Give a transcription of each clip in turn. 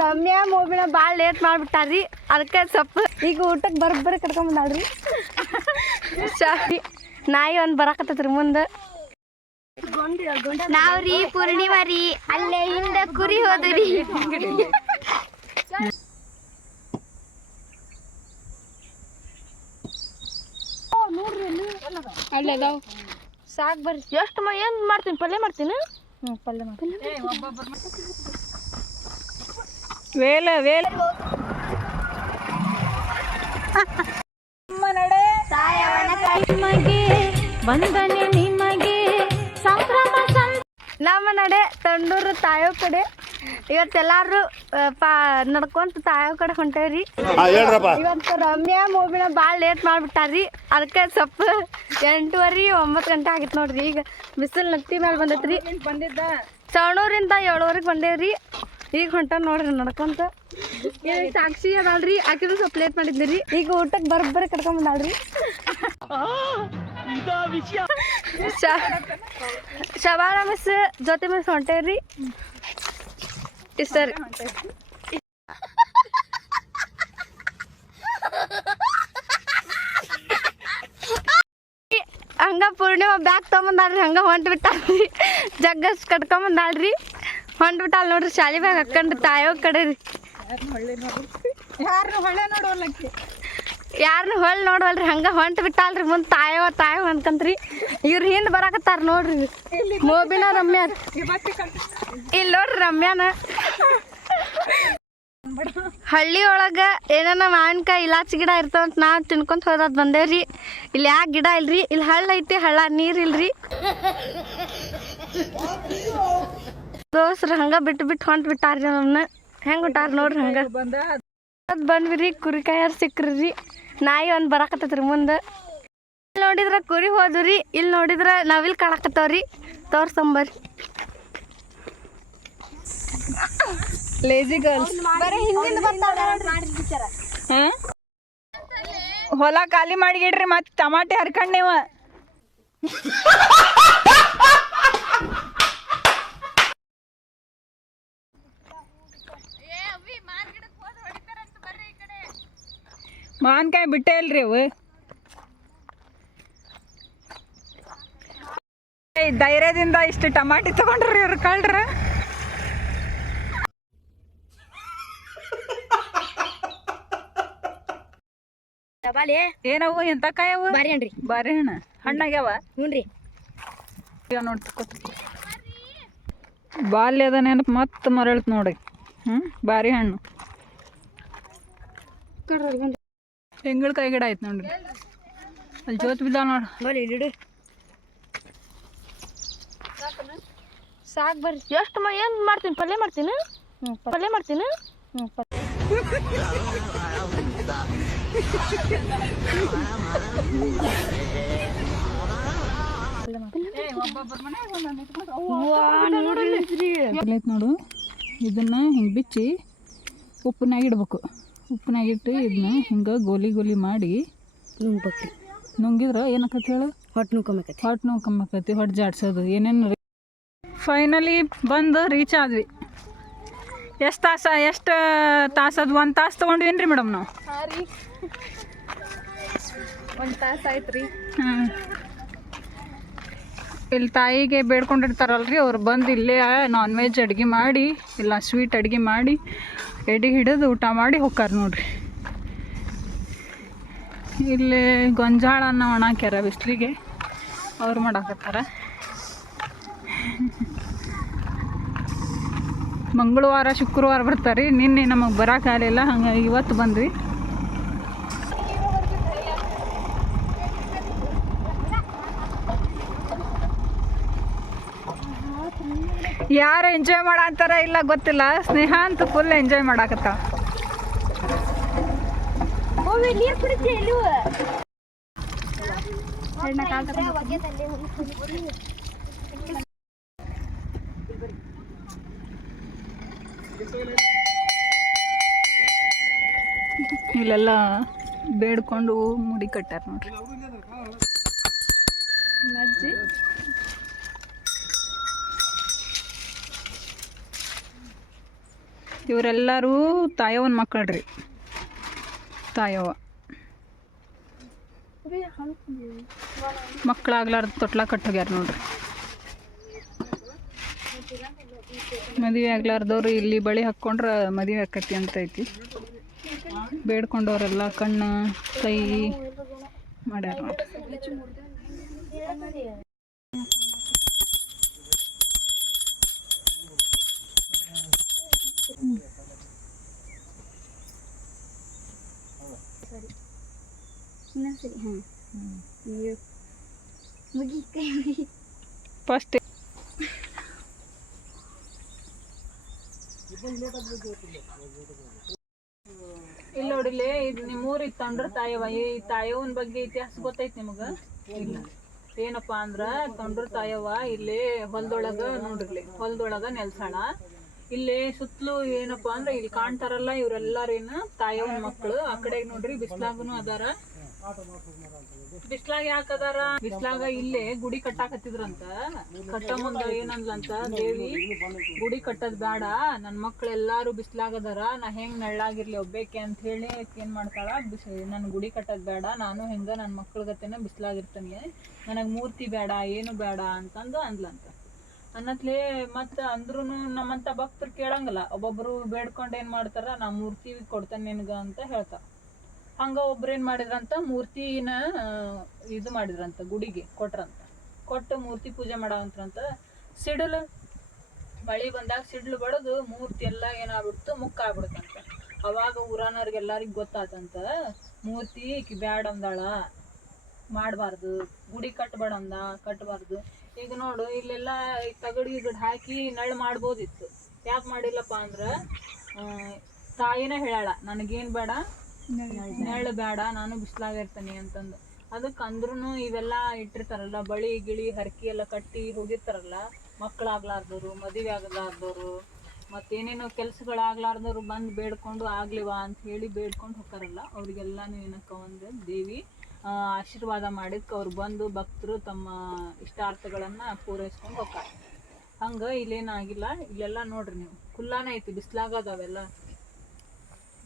ರಮ್ಯಾ ಮೂವಿನ ಭಾಳ ಲೇಟ್ ಮಾಡ್ಬಿಟ್ಟಾರ್ರಿ, ಅದಕ್ಕೆ ಸ್ವಲ್ಪ ಈಗ ಊಟಕ್ಕೆ ಬರೋಬ್ಬರಿ ಕಟ್ಕೊಂಬಂದಾಳ್ರಿ. ನಾಯಿ ಒಂದು ಬರಾಕತ್ತೈತ್ರಿ ಮುಂದೆ. ನಾವ್ರಿ ಪೂರ್ಣಿಮಾ ರೀ, ಅಲ್ಲೇ ಹಿಂದ ಕುರಿ ಹೋದ್ರಿ. ಅಲ್ಲದಾವ್ ಸಾಕು ಬರ್ರಿ. ಎಷ್ಟು ಏನು ಮಾಡ್ತೀನಿ, ಪಲ್ಯ ಮಾಡ್ತೀನಿ. ಪಲ್ಯ ಮಾಡ್ತೀನಿ. ವೇಲ ವೇಲ ನಿಮಗೆ ವಂದನೆ, ನಿಮಗೆ ಸಂಭ್ರಮ. ನಮ್ಮ ನಡೆ ತಂಡೂರು ತಾಯೋ ಕಡೆ ಇವತ್ತೆಲ್ಲಾರು ನಡ್ಕೊಂತ ತಾಯೋ ಕಡೆ ಹೊಂಟೇವ್ರಿ. ಇವತ್ತು ರಮ್ಯಾ ಮೂವಿನ ಭಾಳ ಲೇಟ್ ಮಾಡ್ಬಿಟ್ಟಾರ್ರಿ, ಅದಕ್ಕೆ ಸ್ವಲ್ಪ 8:30 9 ಗಂಟೆ ಆಗಿತ್ತು ನೋಡ್ರಿ. ಈಗ ಬಿಸಿಲು ನತ್ತಿ ಮೇಲೆ ಬಂದೈತ್ರಿ. ಸವಣೂರಿಂದ 7:00 ಬಂದೇವ್ರಿ. ಈಗ ಹೊಂಟ ನೋಡ್ರಿ ನಡ್ಕೊಂತ. ಸಾಕ್ಷಿ ಅದಲ್ರಿ, ಆಕಿನೂ ಸ್ವಲ್ಪ ಲೇಟ್ ಮಾಡಿದ್ರಿ. ಈಗ ಊಟಕ್ಕೆ ಬರೋಬ್ಬರಿ ಕಟ್ಕೊಂಬಂದಾಳ್ರಿ. ಶಬಾನ ಮಿಸ್ ಜೊತೆ ಮಿಸ್ ಹೊಂಟೇವ್ರಿ. ಸರಿ ಹಂಗ ಪೂರ್ಣಿಮಾ ಬ್ಯಾಗ್ ತೊಗೊಂಬಂದಾಳ್ರಿ. ಹಂಗ ಹೊಂಟು ಬಿಟ್ಟಾಳ್ರಿ, ಜಗ್ಗಸ್ ಕಟ್ಕೊಂಬಂದಾಳ್ರಿ. ಹೊಂಟು ಬಿಟ್ಟಾಳ ನೋಡ್ರಿ, ಶಾಲಿ ಬ್ಯಾಗ್ ಹಾಕೊಂಡು ತಾಯೋ ಕಡೆ ರೀ. ಯಾರನ್ನ ಹೊಳ್ಳಿ ನೋಡವಲ್ರಿ, ಹಂಗ ಹೊಂಟು ಬಿಟ್ಟಾಳ್ರಿ. ಮುಂದೆ ತಾಯೋ ತಾಯೋ ಅನ್ಕಂತ್ರಿ. ಇವ್ರು ಹಿಂದೆ ಬರಾಕತ್ತಾರ ನೋಡ್ರಿ. ಮೋಬಿನ ರಮ್ಯಾ ಇಲ್ಲಿ ನೋಡ್ರಿ. ರಮ್ಯಾನ ಹಳ್ಳಿ ಒಳಗೆ ಏನಾನ ಮಾವಿನಕಾಯಿ ಇಲಾಚಿ ಗಿಡ ಇರ್ತಾವಂತ ನಾವು ತಿನ್ಕೊಂತ ಹೋದದ್ ಬಂದೇವ್ರಿ. ಇಲ್ಲಿ ಯಾಕೆ ಗಿಡ ಇಲ್ರಿ, ಇಲ್ಲಿ ಹಳ್ಳ ಐತಿ, ಹಳ್ಳ ನೀರು ಇಲ್ರಿ. ದೋಸ್ರು ಹಂಗ ಬಿಟ್ಟು ಹೊಂಟು ಬಿಟ್ಟಾರ್ರಿ. ನಮ್ಮನ್ನ ಹೆಂಗೆ ಬಿಟ್ಟಾರ ನೋಡ್ರಿ. ಹಂಗ ಬಂದ್ವಿ. ಕುರಿಕಾಯಾರು ಸಿಕ್ಕ್ರಿ. ನಾಯಿ ಒಂದು ಬರಾಕತ್ತೈತ್ರಿ ಮುಂದೆ. ಇಲ್ಲಿ ನೋಡಿದ್ರೆ ಕುರಿ ಹೋದ್ರಿ, ಇಲ್ಲಿ ನೋಡಿದ್ರೆ ನಾವಿಲ್ಲಿ ಕಾಣಕತ್ತವ್ರಿ. ತೋರ್ಸಂಬರ್ರಿ. ಲೇಜಿ ಗರ್ಲ್ಸ್ ಹೊಲ ಖಾಲಿ ಮಾಡಿಗಿಡ್ರಿ, ಮತ್ತೆ ಟಮಾಟೆ ಹರ್ಕಂಡ್ ನೀವು. ಮಾನ್ಕಾಯಿ ಬಿಟ್ಟೇ ಇಲ್ರಿ ಅವು. ಧೈರ್ಯದಿಂದ ಇಷ್ಟು ಟಮಾಟಿ ತಗೊಂಡ್ರಿ ಇವ್ರು ಕಳ್ರ. ಏನವು ಎಂತ ಕಾಯವು? ಬಾರಿ ಹಣ್ಣ ಹಣ್ಣಾಗ್ಯಾವ. ಹ್ಞೂನ್ರಿ. ನೋಡ್ತಕೋ ಬಾಲ್ಯದ ನೆನಪು ಮತ್ತೆ ಮರಳ್ತು ನೋಡಿ. ಬಾರಿ ಹಣ್ಣು. ತೆಂಗಿನಕಾಯಿ ಗಿಡ ಆಯ್ತು ನೋಡ್ರಿ, ಅಲ್ಲಿ ಜೋತ್ ಬಿದ್ದಾವ ನೋಡಿ. ಸಾಕು ಬರ್ರಿ. ಎಷ್ಟು ಏನು ಮಾಡ್ತೀನಿ, ಪಲ್ಯ ಮಾಡ್ತೀನಿ. ಪಲ್ಯ ಮಾಡ್ತೀನಿ. ನೋಡು, ಇದನ್ನ ಹಿಂಗೆ ಬಿಚ್ಚಿ ಉಪ್ಪನಾಗ ಇಡ್ಬೇಕು. ಉಪ್ಪನಾಗಿಟ್ಟು ಇದನ್ನ ಹಿಂಗೆ ಗೋಲಿ ಗೋಲಿ ಮಾಡಿ ನುಂಗ್ಬೇಕ್ರಿ. ನುಂಗಿದ್ರೆ ಏನಕ್ಕತಿ ಹೇಳು? ಹೊಟ್ಟೆ ನೋವು ಕಮ್ಮಿ. ಹೊಟ್ಟೆ ಜಾಡ್ಸೋದು ಏನೇನು. ಫೈನಲಿ ಬಂದು ರೀಚ್ ಆದ್ವಿ. ಎಷ್ಟು ತಾಸದು? 1 ತಾಸು ತೊಗೊಂಡ್ವೇನ್ರಿ ಮೇಡಮ್ ನಾವು? 1 ತಾಸು ಆಯ್ತು ರೀ. ಇಲ್ಲಿ ತಾಯಿಗೆ ಬೇಡ್ಕೊಂಡಿರ್ತಾರಲ್ರಿ, ಅವ್ರು ಬಂದು ಇಲ್ಲೇ ನಾನ್ ವೆಜ್ ಅಡುಗೆ ಮಾಡಿ, ಇಲ್ಲ ಸ್ವೀಟ್ ಅಡುಗೆ ಮಾಡಿ, ಎಡೆ ಹಿಡಿದು ಊಟ ಮಾಡಿ ಹೋಗ್ತಾರ ನೋಡ್ರಿ. ಇಲ್ಲಿ ಗೊಂಜಾಳನ್ನ ಒಣಾಕ್ಯಾರ ಬಿಸ್ಲಿಗೆ, ಅವ್ರು ಮಾಡಾಕತ್ತಾರ. ಮಂಗಳವಾರ ಶುಕ್ರವಾರ ಬರ್ತಾರೆ. ನಿನ್ನೆ ನಮಗೆ ಬರೋಕ್ಕಾಗಲಿಲ್ಲ, ಹಂಗಾಗಿ ಇವತ್ತು ಬಂದ್ವಿ. ಯಾರು ಎಂಜಾಯ್ ಮಾಡತ್ತಾರ ಇಲ್ಲ ಗೊತ್ತಿಲ್ಲ, ಸ್ನೇಹ ಅಂತೂ ಫುಲ್ ಎಂಜಾಯ್ ಮಾಡಾಕತ್ತ. ಇಲ್ಲೆಲ್ಲ ಬೇಡ್ಕೊಂಡು ಮುಡಿ ಕಟ್ಟಾರ ನೋಡ್ರಿ. ಅಜ್ಜಿ ಇವರೆಲ್ಲರೂ ತಾಯವ್ವನ ಮಕ್ಕಳ್ರಿ. ತಾಯವ್ವ ಮಕ್ಕಳಾಗ್ಲಾರ್ದು ತೊಟ್ಲ ಕಟ್ಟೋಗ್ಯಾರ ನೋಡ್ರಿ. ಮದುವೆ ಆಗ್ಲಾರ್ದವ್ರು ಇಲ್ಲಿ ಬಳಿ ಹಾಕ್ಕೊಂಡ್ರೆ ಮದುವೆ ಆಕತಿ ಅಂತ ಐತಿ. ಬೇಡ್ಕೊಂಡವ್ರೆಲ್ಲ ಕಣ್ಣು ಕೈ ಮಾಡ್ಯಾರ ನೋಡ್ರಿ. ಫಸ್ಟ್ ಇಲ್ಲಿ ನೋಡಿಲಿ, ಇದು ನಿಮ್ಮೂರಿ ತೊಂಡ್ರ ತಾಯವ್ವ. ಈ ತಾಯವ್ವನ ಬಗ್ಗೆ ಇತಿಹಾಸ ಗೊತ್ತೈತಿ ನಿಮಗೆ? ಇಲ್ಲ. ಏನಪ್ಪಾ ಅಂದ್ರ ತೊಂಡ್ರ ತಾಯವ್ವ ಇಲ್ಲಿ ಹೊಲದೊಳಗ ನೋಡ್ರಿಲಿ, ಹೊಲದೊಳಗ ನೆಲ್ಸಾಳ. ಇಲ್ಲಿ ಸುತ್ತಲೂ ಏನಪ್ಪಾ ಅಂದ್ರೆ ಇಲ್ಲಿ ಕಾಣ್ತಾರಲ್ಲ ಇವ್ರೆಲ್ಲಾರೇನು ತಾಯವ್ವನ ಮಕ್ಕಳು. ಆ ಕಡೆ ನೋಡ್ರಿ ಬಿಸ್ಲಾಗನು ಅದಾರ. ಬಿಸ್ಲಾಗ ಯಾಕ ಅದಾರ? ಬಿಸ್ಲಾಗ ಇಲ್ಲೇ ಗುಡಿ ಕಟ್ಟಾಕತ್ತಿದ್ರಂತ. ಕಟ್ಟ ಮುಂದ ಏನಂದ್ಲಂತ ದೇವಿ, ಗುಡಿ ಕಟ್ಟದ್ ಬೇಡ, ನನ್ ಮಕ್ಳೆಲ್ಲಾರು ಬಿಸ್ಲಾಗದಾರ, ನಾ ಹೆಂಗ್ ನೆಳ್ಳಾಗಿರ್ಲಿ ಒಬ್ಬೇಕೆ ಅಂತ ಹೇಳಿ ಏನ್ ಮಾಡ್ತಾಳ, ನನ್ ಗುಡಿ ಕಟ್ಟದ್ ಬೇಡ, ನಾನು ಹೆಂಗ ನನ್ ಮಕ್ಳ ಗತೆನ ಬಿಸ್ಲಾಗಿರ್ತೀನಿ, ನನಗ್ ಮೂರ್ತಿ ಬೇಡ, ಏನು ಬೇಡ ಅಂತಂದು ಅಂದ್ಲಂತ. ಅನ್ನತ್ಲೇ ಮತ್ತ ಅಂದ್ರೂನು ನಮ್ಮಂತ ಭಕ್ತರು ಕೇಳಂಗಲ್ಲ. ಒಬ್ಬೊಬ್ರು ಬೇಡ್ಕೊಂಡ್ ಏನ್ ಮಾಡ್ತಾರ, ನಾ ಮೂರ್ತಿ ಕೊಡ್ತೇನೆ ನಿನ್ಗ ಅಂತ ಹೇಳ್ತಾರ. ಹಂಗ ಒಬ್ರೇನ್ ಮಾಡಿದ್ರಂತ, ಮೂರ್ತಿನ ಇದು ಮಾಡಿದ್ರಂತ, ಗುಡಿಗೆ ಕೊಟ್ರಂತ. ಕೊಟ್ಟು ಮೂರ್ತಿ ಪೂಜೆ ಮಾಡವಂತ್ರಂತ. ಸಿಡಿಲು ಮಳಿ ಬಂದಾಗ ಸಿಡ್ಲು ಬಡದು ಮೂರ್ತಿ ಎಲ್ಲ ಏನಾಗ್ಬಿಡ್ತು, ಮುಕ್ಕ ಆಗ್ಬಿಡ್ತಂತ. ಅವಾಗ ಊರಾನವ್ರಿಗೆಲ್ಲಾರಿಗೂ ಗೊತ್ತಾತಂತ, ಮೂರ್ತಿ ಬ್ಯಾಡ ಅಂದಾಳ, ಮಾಡಬಾರ್ದು, ಗುಡಿ ಕಟ್ಟಬೇಡ ಅಂದ, ಕಟ್ಟಬಾರ್ದು. ಈಗ ನೋಡು ಇಲ್ಲೆಲ್ಲ ತಗಡಿ ಹಾಕಿ ನಳ್ಳು ಮಾಡ್ಬೋದಿತ್ತು. ಯಾಕೆ ಮಾಡಿಲ್ಲಪ್ಪ ಅಂದ್ರ ತಾಯಿನ ಹೇಳಾಳ, ನನಗೇನ್ ಬೇಡ, ನೆಳ್ಳು ಬೇಡ, ನಾನು ಬಿಸ್ಲಾಗಿರ್ತೀನಿ ಅಂತಂದು. ಅದಕ್ಕೆ ಅಂದ್ರೂ ಇವೆಲ್ಲ ಇಟ್ಟಿರ್ತಾರಲ್ಲ, ಬಳಿ ಗಿಳಿ ಹರಕಿ ಎಲ್ಲ ಕಟ್ಟಿ ಹೋಗಿರ್ತಾರಲ್ಲ, ಮಕ್ಕಳಾಗ್ಲಾರ್ದವ್ರು, ಮದುವೆ ಆಗಲಾರ್ದವ್ರು, ಮತ್ತೇನೇನೋ ಕೆಲ್ಸಗಳಾಗ್ಲಾರ್ದವ್ರು ಬಂದು ಬೇಡ್ಕೊಂಡು ಆಗ್ಲಿವಾ ಅಂತ ಹೇಳಿ ಬೇಡ್ಕೊಂಡು ಹೋಗ್ತಾರಲ್ಲ, ಅವ್ರಿಗೆಲ್ಲಾನು ಏನಕ್ಕ ಒಂದು ದೇವಿ ಆಶೀರ್ವಾದ ಮಾಡಿದ್ಕೆ ಅವ್ರು ಬಂದು ಭಕ್ತರು ತಮ್ಮ ಇಷ್ಟಾರ್ಥಗಳನ್ನ ಪೂರೈಸ್ಕೊಂಡು ಹೋಗ್ತಾರೆ. ಹಂಗೆ ಇಲ್ಲೇನಾಗಿಲ್ಲ. ಇಲ್ಲೆಲ್ಲ ನೋಡ್ರಿ ನೀವು ಕುಲ್ಲಾನ ಐತಿ, ಬಿಸ್ಲಾಗದವೆಲ್ಲ.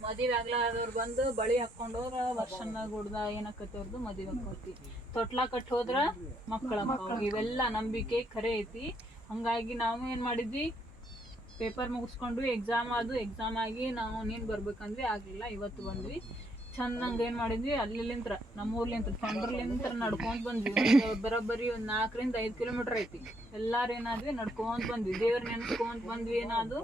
ಮದುವೆ ಆಗ್ಲಾರ್ದವ್ರು ಬಂದು ಬಳಿ ಹಾಕ್ಕೊಂಡವ್ರ ವರ್ಷನಾಗ ಹುಡ್ದ ಏನಕ್ಕತಿ ಅವ್ರದ್ದು ಮದುವೆ ಹಾಕೋತಿ. ತೊಟ್ಲ ಕಟ್ಟಿ ಹೋದ್ರ ಮಕ್ಕಳ ಇವೆಲ್ಲ ನಂಬಿಕೆ ಖರೆ ಐತಿ. ಹಂಗಾಗಿ ನಾವು ಏನ್ ಮಾಡಿದ್ವಿ, ಪೇಪರ್ ಮುಗಿಸ್ಕೊಂಡು ಎಕ್ಸಾಮ್ ಆಗಿ ನಾವು ನೀನ್ ಬರ್ಬೇಕಂದ್ವಿ, ಆಗ್ಲಿಲ್ಲ. ಇವತ್ತು ಬಂದ್ವಿ ಚಂದಂಗ ಏನ್ ಮಾಡಿದ್ವಿ, ಅಲ್ಲಿಂತ್ರ ನಮ್ಮೂರ್ಲಿಂತ್ರ ತೊಂಡ್ರಲಿಂತ್ರ ನಡ್ಕೊಂತ ಬಂದ್ವಿ. ಬರೋಬ್ಬರಿ ಒಂದ್ 4 ರಿಂದ 5 ಕಿಲೋಮೀಟರ್ ಐತಿ. ಎಲ್ಲಾರು ಏನಾದ್ವಿ ನಡ್ಕೊಂತ ಬಂದ್ವಿ, ದೇವ್ರ ನೆನ್ಸ್ಕೊಂತ ಬಂದ್ವಿ. ಏನಾದ್ರು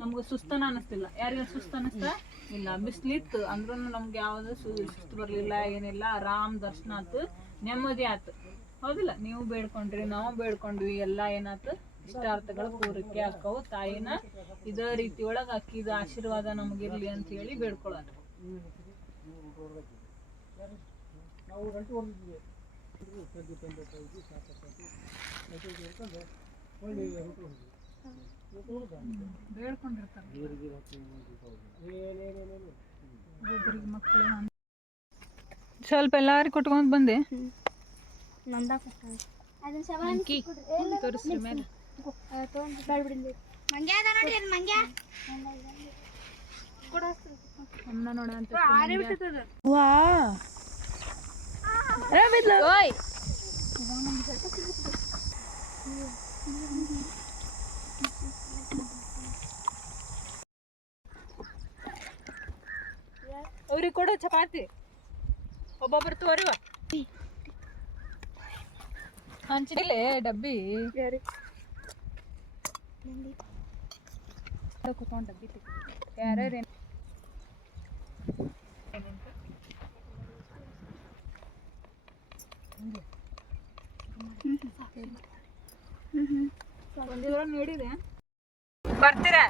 ನಮ್ಗೆ ಸುಸ್ತನ ಅನಿಸ್ತಿಲ್ಲ. ಯಾರಿಗ ಸುಸ್ತ ಅನಿಸ್ತಾ ಇಲ್ಲ, ಬಿಸ್ಲಿತ್ತು ಅಂದ್ರೂ ನಮ್ಗೆ ಯಾವ್ದು ಸುಸ್ತು ಬರ್ಲಿಲ್ಲ, ಏನಿಲ್ಲ. ಆರಾಮ್ ದರ್ಶನ ಆತು, ನೆಮ್ಮದಿ ಆತು. ಹೌದಿಲ್ಲ? ನೀವು ಬೇಡ್ಕೊಂಡ್ರಿ, ನಾವು ಬೇಡ್ಕೊಂಡ್ವಿ, ಎಲ್ಲ ಏನಾತು ಇಷ್ಟಾರ್ಥಗಳು ಪೂರೈಕೆ ಆಕ್ಕವು. ತಾಯಿನ ಇದೇ ರೀತಿ ಒಳಗೆ ಅಕ್ಕಿದ ಆಶೀರ್ವಾದ ನಮಗಿರ್ಲಿ ಅಂತ ಹೇಳಿ ಬೇಡ್ಕೊಳ್ಳೋಣ. ಸ್ವಲ್ಪ ಎಲ್ಲಾರು ಕೊಟ್ಕೊಂಡ್ ಬಂದೆ. ತೋರಿಸ್ರಿ ಮೇಲೆ ನೋಡ ಅಂತ ಅವ್ರಿಗೆ ಕೊಡು ಚಪಾತಿ. ಒಬ್ಬೊಬ್ರು ತೋರಿವ ಹಂಚಿಲೆ ಡಬ್ಬಿ ಕುತ್ಕೊಂಡು ಡಬ್ಬಿ ಯಾರ್ಯಾರೇನು ಒಂದಿದ್ರ ನೀಡಿದೆ. ಬರ್ತೀರಾ?